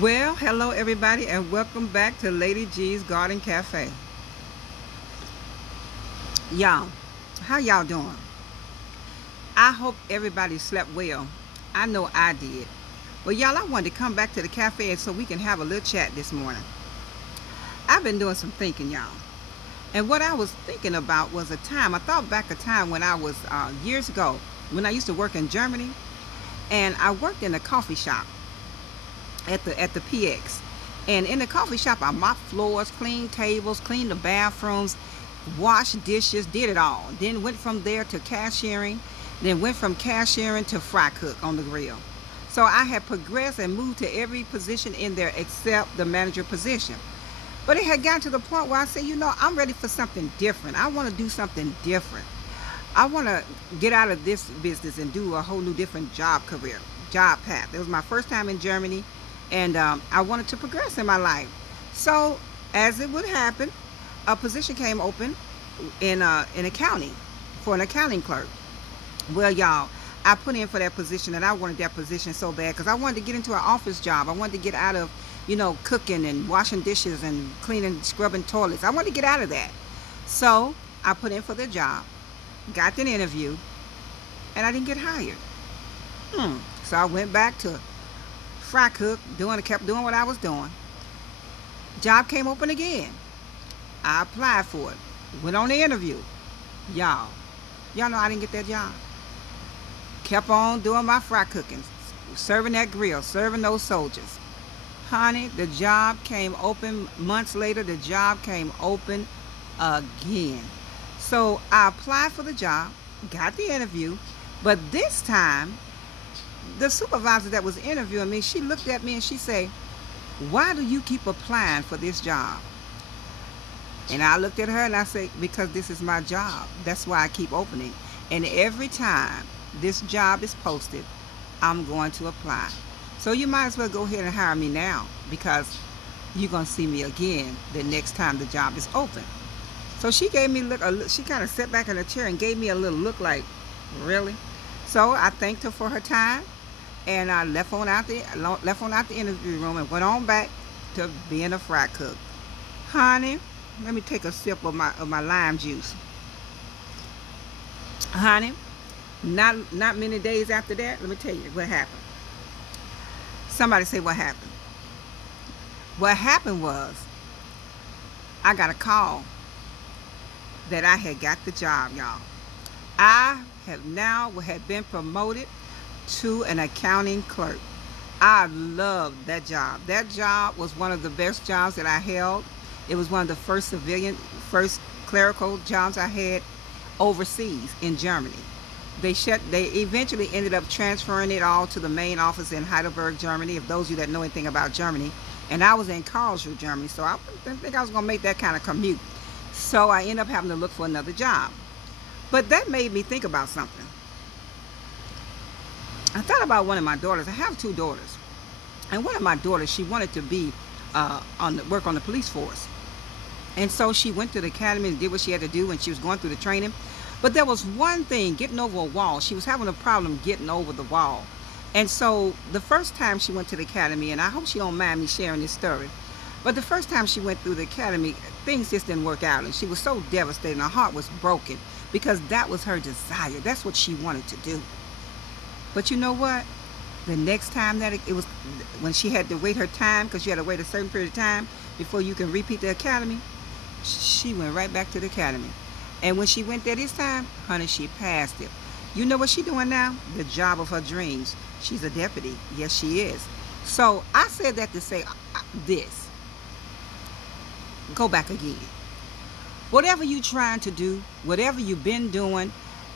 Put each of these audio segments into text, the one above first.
Well, hello everybody, and welcome back to Lady G's Garden Cafe. Y'all, how y'all doing? I hope everybody slept well. I know I did. Well, y'all, I wanted to come back to the cafe so we can have a little chat this morning. I've been doing some thinking, y'all. And what I was thinking about was I thought back a time when I was years ago, when I used to work in Germany, and I worked in a coffee shop at the PX. And in the coffee shop, I mopped floors, cleaned tables, cleaned the bathrooms, washed dishes, did it all. Then went from there to cashiering, then went from cashiering to fry cook on the grill. So I had progressed and moved to every position in there except the manager position. But it had gotten to the point where I said, I'm ready for something different. I want to do something different. I want to get out of this business and do a whole new different job path. It was my first time in Germany, and I wanted to progress in my life. So, as it would happen, a position came open in accounting for an accounting clerk. Well, y'all, I put in for that position, and I wanted that position so bad because I wanted to get into an office job. I wanted to get out of, cooking and washing dishes and cleaning, scrubbing toilets. I wanted to get out of that. So I put in for the job, got the interview, and I didn't get hired. So I went back to fry cook, kept doing what I was doing. Job came open again. I applied for it. Went on the interview. Y'all know I didn't get that job. Kept on doing my fry cooking, serving that grill, serving those soldiers. Honey, the job came open months later. The job came open again. So I applied for the job, got the interview, but this time the supervisor that was interviewing me, she looked at me and she said, "Why do you keep applying for this job?" And I looked at her and I said, "Because this is my job. That's why I keep opening. And every time this job is posted, I'm going to apply. So you might as well go ahead and hire me now because you're going to see me again the next time the job is open." So she gave me she kind of sat back in her chair and gave me a little look like, "Really?" So I thanked her for her time, and I left on out the interview room and went on back to being a fry cook. Honey, let me take a sip of my lime juice. Honey, not many days after that, let me tell you what happened. Somebody say what happened. What happened was I got a call that I had got the job, y'all. I had been promoted to an accounting clerk. I loved that job. That job was one of the best jobs that I held. It was one of the first clerical jobs I had overseas in Germany. They eventually ended up transferring it all to the main office in Heidelberg, Germany, if those of you that know anything about Germany. And I was in Karlsruhe, Germany, so I didn't think I was going to make that kind of commute. So I ended up having to look for another job. But that made me think about something. I thought about one of my daughters. I have two daughters. And one of my daughters, she wanted to be work on the police force. And so she went to the academy and did what she had to do when she was going through the training. But there was one thing, getting over a wall. She was having a problem getting over the wall. And so the first time she went to the academy, and I hope she don't mind me sharing this story, but the first time she went through the academy, things just didn't work out. And she was so devastated. Her heart was broken because that was her desire. That's what she wanted to do. But you know what? The next time that it was, when she had to wait her time, because you had to wait a certain period of time before you can repeat the academy, she went right back to the academy. And when she went there this time, honey, she passed it. You know what she's doing now? The job of her dreams. She's a deputy. Yes, she is. So I said that to say this. Go back again. Whatever you're trying to do, whatever you've been doing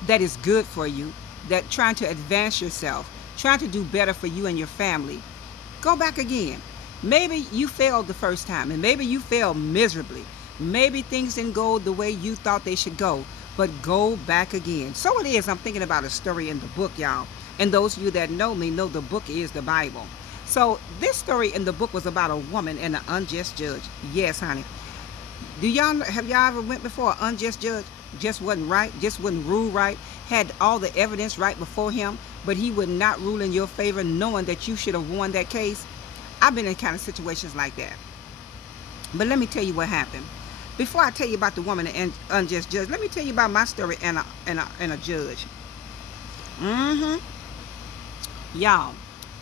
that is good for you, that trying to advance yourself, trying to do better for you and your family, go back again. Maybe you failed the first time, and maybe you failed miserably. Maybe things didn't go the way you thought they should go, but go back again. So it is, I'm thinking about a story in the book, y'all. And those of you that know me know the book is the Bible. So this story in the book was about a woman and an unjust judge. Yes, honey. Have y'all ever went before an unjust judge? Just wasn't right, just wouldn't rule right, had all the evidence right before him, but he would not rule in your favor knowing that you should have won that case? I've been in kind of situations like that. But let me tell you what happened. Before I tell you about the woman and unjust judge, let me tell you about my story and a judge. Mm-hmm. Y'all,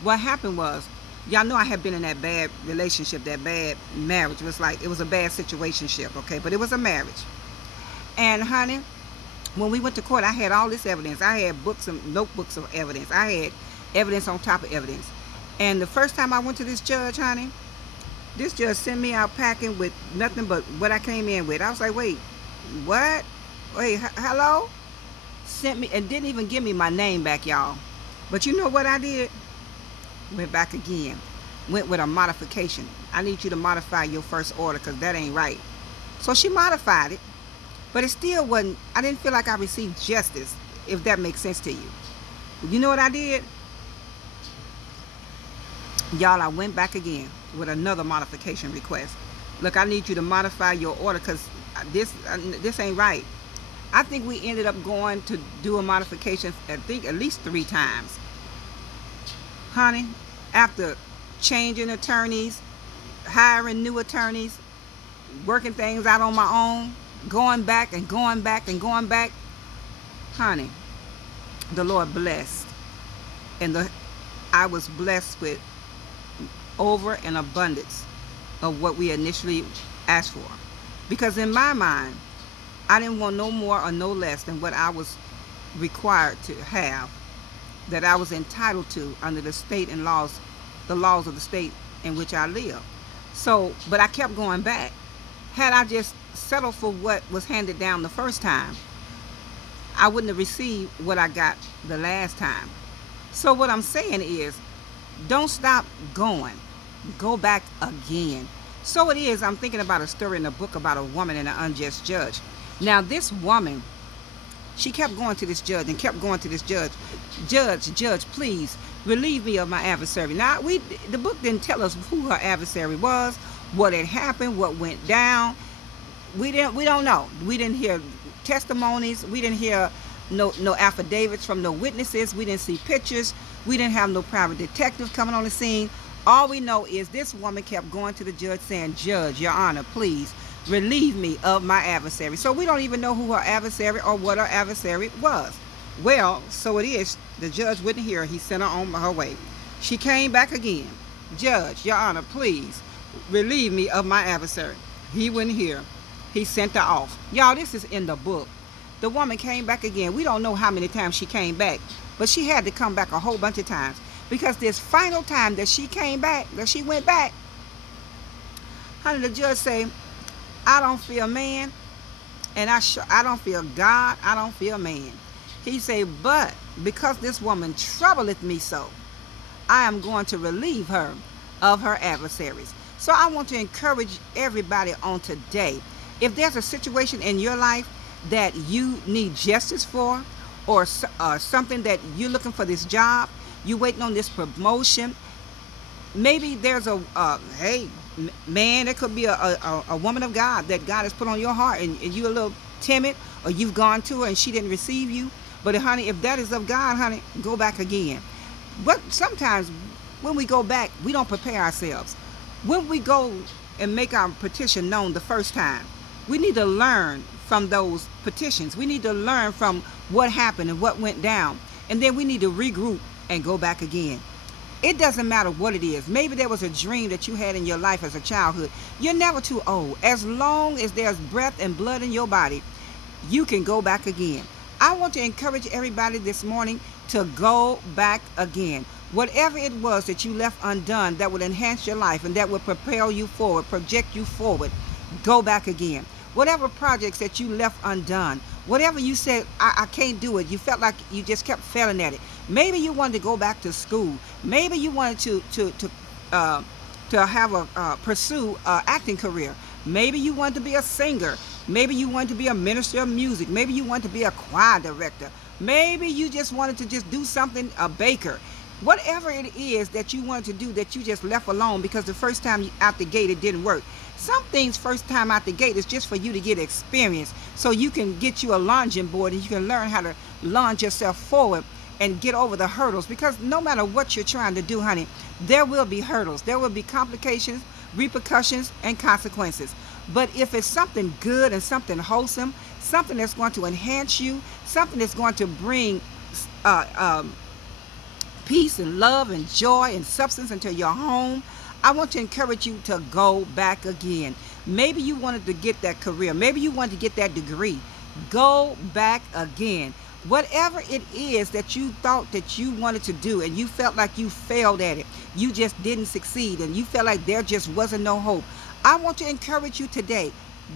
what happened was, y'all know I had been in that bad relationship, that bad marriage. It was like, it was a bad situationship, okay? But it was a marriage. And honey, when we went to court, I had all this evidence. I had books and notebooks of evidence. I had evidence on top of evidence. And the first time I went to this judge, honey, this judge sent me out packing with nothing but what I came in with. I was like, wait, what? Wait, hello? Sent me and didn't even give me my name back, y'all. But you know what I did? Went back again. Went with a modification. I need you to modify your first order because that ain't right. So she modified it. But it still wasn't, I didn't feel like I received justice, if that makes sense to you. You know what I did? Y'all, I went back again with another modification request. Look, I need you to modify your order because this ain't right. I think we ended up going to do a modification, I think at least 3 times. Honey, after changing attorneys, hiring new attorneys, working things out on my own, going back and going back and going back, honey, the Lord blessed. And I was blessed with over an abundance of what we initially asked for. Because in my mind, I didn't want no more or no less than what I was required to have, that I was entitled to under the state and laws, the laws of the state in which I live. So, but I kept going back. Had I just settled for what was handed down the first time, I wouldn't have received what I got the last time. So what I'm saying is, don't stop going. Go back again. So it is, I'm thinking about a story in a book about a woman and an unjust judge. Now this woman, she kept going to this judge and kept going to this judge. Judge, please relieve me of my adversary. Now the book didn't tell us who her adversary was, what had happened, what went down. We don't know. We didn't hear testimonies. We didn't hear no affidavits from no witnesses. We didn't see pictures. We didn't have no private detectives coming on the scene. All we know is this woman kept going to the judge saying, Judge, Your Honor, please relieve me of my adversary. So we don't even know who her adversary or what her adversary was. Well, so it is. The judge wouldn't hear her. He sent her on her way. She came back again. Judge, Your Honor, please relieve me of my adversary. He wouldn't hear. He sent her off. Y'all, this is in the book. The woman came back again. We don't know how many times she came back, but she had to come back a whole bunch of times, because this final time that she came back, that she went back, honey, the judge say, I don't feel man, and I don't feel God, I don't feel man. He say, but because this woman troubleth me so, I am going to relieve her of her adversaries. So I want to encourage everybody on today. If there's a situation in your life that you need justice for, or something that you're looking for this job, you waiting on this promotion, maybe there's hey, man, there could be a woman of God that God has put on your heart, and you're a little timid, or you've gone to her and she didn't receive you. But honey, if that is of God, honey, go back again. But sometimes when we go back, we don't prepare ourselves. When we go and make our petition known the first time, we need to learn from those petitions. We need to learn from what happened and what went down. And then we need to regroup and go back again. It doesn't matter what it is. Maybe there was a dream that you had in your life as a childhood. You're never too old. As long as there's breath and blood in your body, you can go back again. I want to encourage everybody this morning to go back again. Whatever it was that you left undone that would enhance your life and that would propel you forward, project you forward, go back again. Whatever projects that you left undone, whatever you said, I can't do it, you felt like you just kept failing at it. Maybe you wanted to go back to school. Maybe you wanted to have pursue an acting career. Maybe you wanted to be a singer. Maybe you wanted to be a minister of music. Maybe you wanted to be a choir director. Maybe you just wanted to just do something, a baker. Whatever it is that you wanted to do that you just left alone because the first time out the gate it didn't work. Some things first time out the gate is just for you to get experience, so you can get you a lunging board and you can learn how to lunge yourself forward and get over the hurdles, because no matter what you're trying to do, honey, there will be hurdles. There will be complications, repercussions, and consequences. But if it's something good and something wholesome, something that's going to enhance you, something that's going to bring uh, um, peace and love and joy and substance into your home, I want to encourage you to go back again. Maybe you wanted to get that career. Maybe you wanted to get that degree. Go back again. Whatever it is that you thought that you wanted to do and you felt like you failed at it, you just didn't succeed, and you felt like there just wasn't no hope, I want to encourage you today.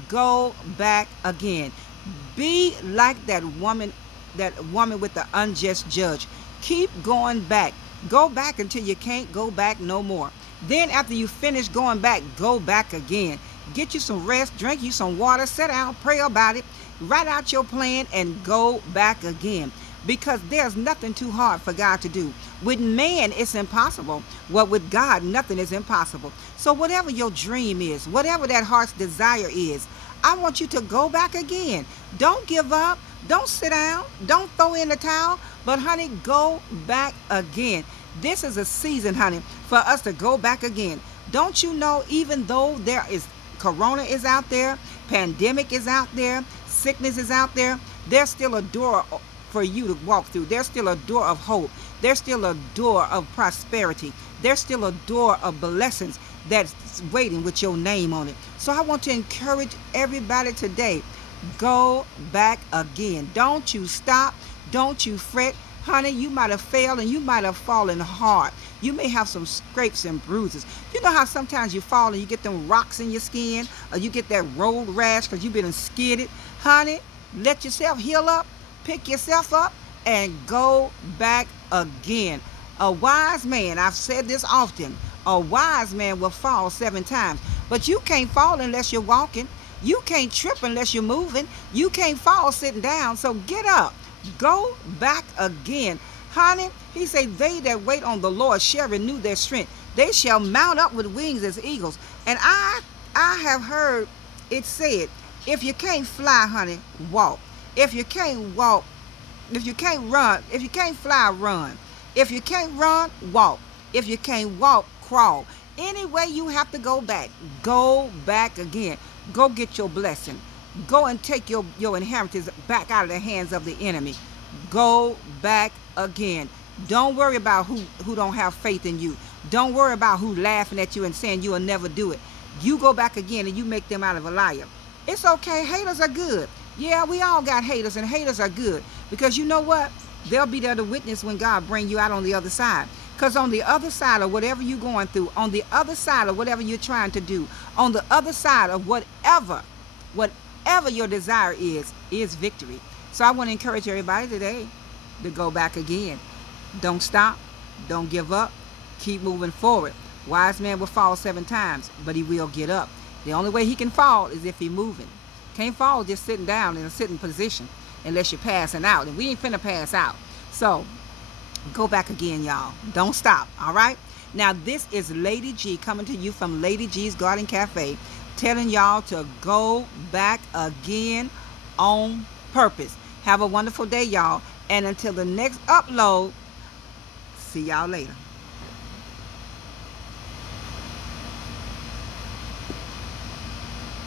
Go back again. Be like that woman with the unjust judge. Keep going back. Go back until you can't go back no more. Then after you finish going back, go back again. Get you some rest, drink you some water, sit down, pray about it, write out your plan, and go back again. Because there's nothing too hard for God to do. With man, it's impossible. Well, with God, nothing is impossible. So whatever your dream is, whatever that heart's desire is, I want you to go back again. Don't give up. Don't sit down. Don't throw in the towel. But honey, go back again. This is a season, honey, for us to go back again. Don't you know, even though there is corona is out there, pandemic is out there, sickness is out there, there's still a door for you to walk through. There's still a door of hope. There's still a door of prosperity. There's still a door of blessings that's waiting with your name on it. So I want to encourage everybody today, go back again. Don't you stop. Don't you fret. Honey, you might have failed and you might have fallen hard. You may have some scrapes and bruises. You know how sometimes you fall and you get them rocks in your skin, or you get that road rash because you've been skidded? Honey, let yourself heal up, pick yourself up, and go back again. A wise man, I've said this often, a wise man will fall 7 times. But you can't fall unless you're walking. You can't trip unless you're moving. You can't fall sitting down. So get up. Go back again. Honey, he said, they that wait on the Lord shall renew their strength. They shall mount up with wings as eagles. And I have heard it said, if you can't fly, honey, walk. If you can't walk, if you can't run, if you can't fly, run. If you can't run, walk. If you can't walk, crawl. Anyway, you have to go back again. Go get your blessing. Go and take your inheritance back out of the hands of the enemy. Go back again. Don't worry about who don't have faith in you. Don't worry about who laughing at you and saying you will never do it. You go back again and you make them out of a liar. It's okay. Haters are good. Yeah, we all got haters, and haters are good. Because you know what? They'll be there to witness when God bring you out on the other side. Because on the other side of whatever you're going through, on the other side of whatever you're trying to do, on the other side of whatever your desire is victory. So I want to encourage everybody today to go back again. Don't stop. Don't give up. Keep moving forward. Wise man will fall 7 times, but he will get up. The only way he can fall is if he's moving. Can't fall just sitting down in a sitting position unless you're passing out. And we ain't finna pass out. So go back again, y'all. Don't stop. All right? Now, this is Lady G coming to you from Lady G's Garden Cafe, telling y'all to go back again on purpose. Have a wonderful day, y'all. And until the next upload, see y'all later.